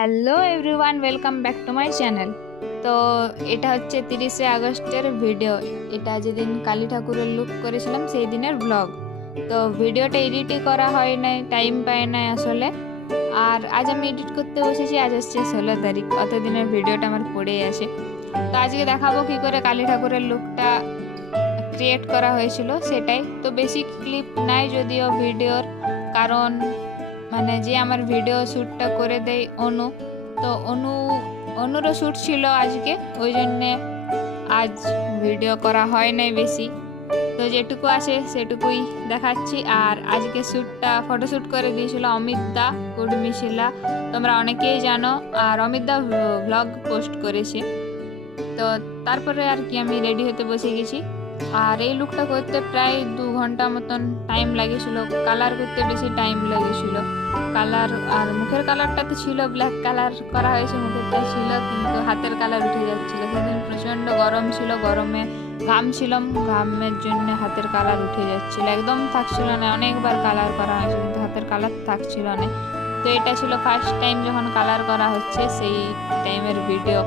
Hello everyone, welcome back to my channel. তো এটা হচ্ছে 30শে আগস্টের ভিডিও। এটা যেদিন কালী ঠাকুরের লুক করেছিলাম সেই দিনের ব্লগ। তো ভিডিওটা এডিটই করা হয় নাই, টাইম পাই নাই আসলে। আর আজ আমি এডিট করতে বসেছি, আজ হচ্ছে 16 তারিখ, অতদিনের ভিডিওটা আমার পড়েই আছে। তো আজকে দেখাবো কী করে কালী ঠাকুরের লুকটা ক্রিয়েট করা হয়েছিল সেটাই। তো বেশি ক্লিপ নাই যদিও ভিডিওর, কারণ মানে যে আমার ভিডিও শ্যুটটা করে দেয় অনু, তো অনুরও শ্যুট ছিল আজকে, ওই জন্যে আজ ভিডিও করা হয় নাই বেশি। তো যেটুকু আছে সেটুকুই দেখাচ্ছি। আর আজকে ফটোশ্যুট করে দিয়েছিল অমিত দা, কুর্মিশিলা, তোমরা অনেকেই জানো। আর অমিত দা ব্লগ পোস্ট করেছে। তো তারপরে আর কি আমি রেডি হতে বসে গেছি। আর এই লুকটা করতে প্রায় 2 ঘন্টা মতন টাইম লাগেছিল। কালার করতে বেশি টাইম লেগেছিল। কালার আর মুখের কালারটা তো ছিল ব্ল্যাক কালার করা হয়েছে, মুখেরটা ছিল কিন্তু হাতের কালার উঠে যাচ্ছিল। সেদিন প্রচণ্ড গরম ছিল, গরমে ঘামছিলাম, ঘামের জন্য হাতের কালার উঠে যাচ্ছিল, একদম থাকছিল না। অনেকবার কালার করা হয়েছে কিন্তু হাতের কালার থাকছিল না। তো এটা ছিল ফার্স্ট টাইম যখন কালার করা হচ্ছে, সেই টাইমের ভিডিও।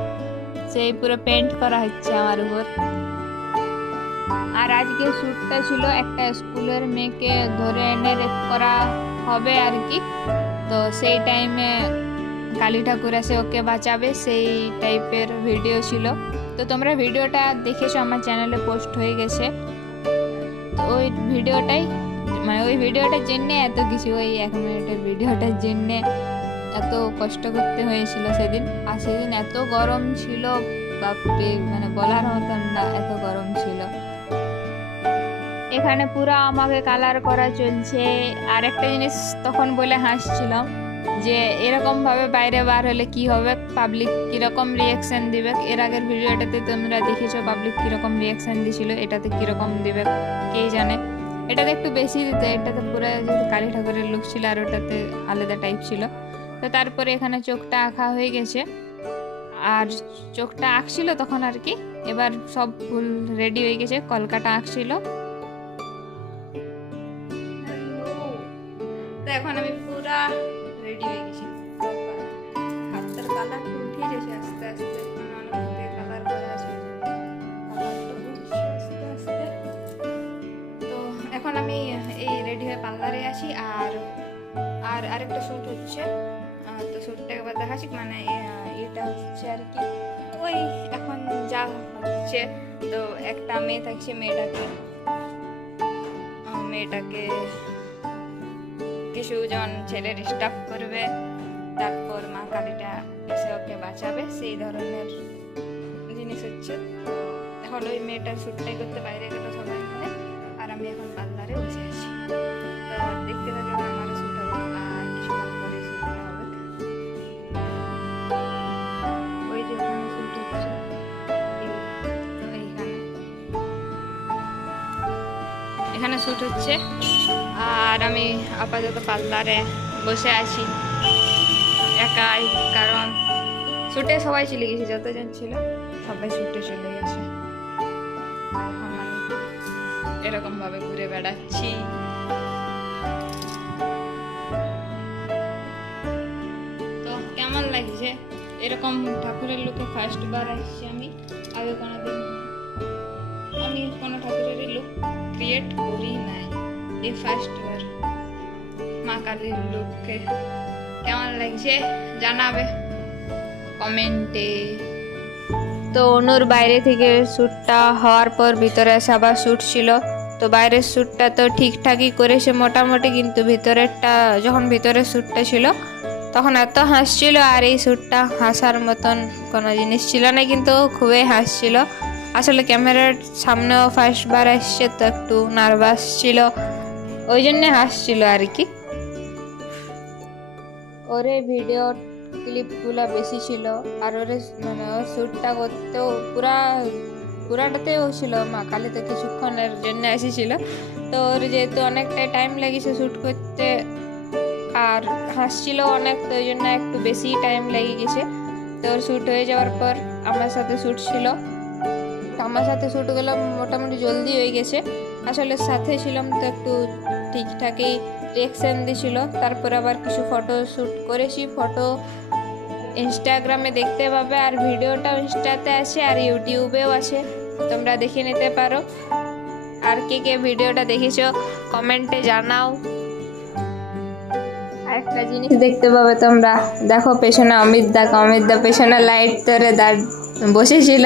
সেই পুরো পেন্ট করা হচ্ছে আমার উপর। আর আজকে শ্যুটটা ছিল একটা স্কুলের মেয়েকে ধরে এনে রেপ করা হবে আর কি। তো সেই টাইমে কালী ঠাকুর এসে ওকে বাঁচাবে, সেই টাইপের ভিডিও ছিল। তো তোমরা ভিডিওটা দেখেছো, আমার চ্যানেলে পোস্ট হয়ে গেছে। তো ওই ভিডিওটার জন্যে এত কিছু, ওই 1 মিনিটের ভিডিওটার জন্যে এত কষ্ট করতে হয়েছিল সেদিন। আর সেদিন এত গরম ছিল, বাপরে, মানে বলার মতন না, এত গরম ছিল। এখানে পুরো আমাকে কালার করা চলছে। আর একটা জিনিস তখন বলে হাসছিলাম যে এরকমভাবে বাইরে বার হলে কি হবে, পাবলিক কীরকম রিয়াকশান দিবে। এর আগের ভিডিওটাতে তোমরা দেখেছো পাবলিক কীরকম রিয়াকশান দিছিল, এটাতে কীরকম দিবে কে জানে। এটাতে একটু বেশি দিতে, এটাতে পুরো যেহেতু কালী ঠাকুরের লুক ছিল, আর ওটাতে আলাদা টাইপ ছিল। তো তারপরে এখানে চোখটা আঁকা হয়ে গেছে, আর চোখটা আঁকছিল তখন আর কি। এবার সব ফুল রেডি হয়ে গেছে, কলকাটা আঁকছিল। তো এখন আমি পুরা রেডি হয়ে গেছি, হাতের কালার উঠে গেছে আস্তে আস্তে, অনেক কালার করা আছে, কালারটা উঠছে আস্তে আস্তে। তো এখন আমি এই রেডি হয়ে পার্লারে আছি। আর আরেকটা শ্যুট হচ্ছে, তো শ্যুটটা একবার দেখাচ্ছি। মানে এটা হচ্ছে আর কি, ওই এখন যা হচ্ছে। তো একটা মেয়ে থাকছে, মেয়েটাকে কিছুজন ছেলের স্টাফ করবে, তারপর মা কালীটা এসে ওকে বাঁচাবে, সেই ধরনের জিনিস হচ্ছে। এখন ওই মেয়েটার শ্যুটটাই করতে বাইরে গেল সবাই মিলে, আর আমি এখন পার্লারে বসে আছি। তো দেখতে থাকলাম আমার শ্যুট হবে, আর কিছুক্ষণ পরে শ্যুটটা হবে। ওই যে ওখানে শ্যুট হচ্ছে, তো এখানে শ্যুট হচ্ছে। আর আমি আপাতত পার্লারে বসে আছি একাই, কারণ শ্যুটে সবাই চলে গেছে, যতজন ছিল সবাই শ্যুটে চলে গেছে। এখন আমি এরকম ভাবে ঘুরে বেড়াচ্ছি। তো কেমন লাগছে এরকম ঠাকুরের লুকে? ফার্স্ট বার আসছি আমি, আগে আমি কোনো ঠাকুরের লুক ক্রিয়েট করি নাই, এই ফার্স্ট বার। মা কালীর লুককে কেমন লাগছে জানাবে কমেন্টে। তো অনুর বাইরে থেকে শ্যুটটা হওয়ার পর ভিতরে এসে আবার শ্যুট ছিল। তো বাইরের শ্যুটটা তো ঠিকঠাকই করেছে মোটামুটি, কিন্তু যখন ভিতরের শ্যুটটা ছিল তখন এত হাসছিল, আর এই শ্যুটটা হাসার মতন কোনো জিনিস ছিল না, কিন্তু খুবই হাসছিল। আসলে ক্যামেরার সামনেও ফার্স্ট বার আসছে, তো একটু নার্ভাস ছিল, ওই জন্যে হাসছিল আর কি। ওরে ভিডিও ক্লিপগুলো বেশি ছিল, আর ওরে মানে ওর শ্যুটটা করতেও পুরাটাতেও ছিল। মা কালী তো কিছুক্ষণের জন্য এসেছিল, তো ওর যেহেতু অনেকটাই টাইম লেগেছে শ্যুট করতে, আর হাসছিল অনেক, তো ওই জন্য একটু বেশি টাইম লেগে গেছে। তো ওর শ্যুট হয়ে যাওয়ার পর আমার সাথে শ্যুট ছিল, আমার সাথে শ্যুটগুলো মোটামুটি জলদি হয়ে গেছে। আসলে সাথে ছিলাম তো একটু ঠিকঠাকই রিয়াকশান দিছিল। তারপর আবার কিছু ফটো শ্যুট করেছি, ফটো ইনস্টাগ্রামে দেখতে পাবে, আর ভিডিওটাও ইনস্টাতে আছে আর ইউটিউবেও আছে, তোমরা দেখে নিতে পারো। আর কে কে ভিডিওটা দেখেছো কমেন্টে জানাও। আরেকটা জিনিস দেখতে পাবে তোমরা, দেখো পেছনে অমিত দা পেছনে লাইট ধরে বসেছিল,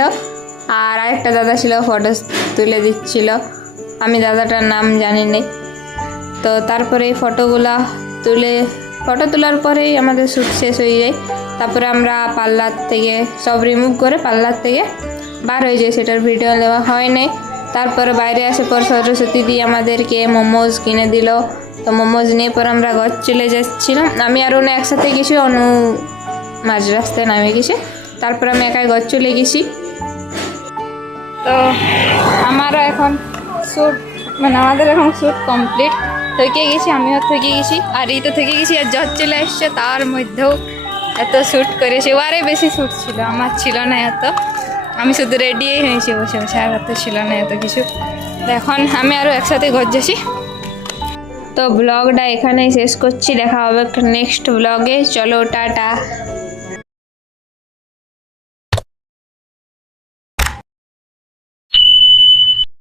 আর আরেকটা দাদা ছিল ফটো তুলে দিচ্ছিল, আমি দাদাটার নাম জানি না। তো তারপরে এই ফটো তোলার পরেই আমাদের শ্যুট শেষ হয়ে যায়। তারপরে আমরা পার্লার থেকে সব রিমুভ করে পার্লার থেকে বার হয়ে যায়, সেটার ভিডিও দেওয়া হয় নাই। তারপরে বাইরে আসে পর সরস্বতী দি আমাদেরকে মোমোজ কিনে দিল। তো মোমোজ নিয়ে পর আমরা ঘর চলে যাচ্ছিলাম, আমি আর অনু একসাথে গেছি, অনু মাঝ রাস্তায় নামে গেছে, তারপর আমি একাই ঘর চলে গেছি। তো আমাদের এখন শ্যুট কমপ্লিট, থেকে গেছি, আমিও থেকে গেছি, আর এই তো থেকে গেছি, আর জ্বর চলে এসছে, তার মধ্যেও এত শ্যুট করেছে। ওয়ারে বেশি শ্যুট ছিল, আমার ছিল না এত, আমি শুধু রেডিই হয়েছি বসে বসে, আর এত ছিল না এত কিছু। এখন আমি আরও একসাথে ঘর যাচ্ছি। তো ব্লগটা এখানেই শেষ করছি, দেখা হবে নেক্সট ব্লগে, চলো টাটা।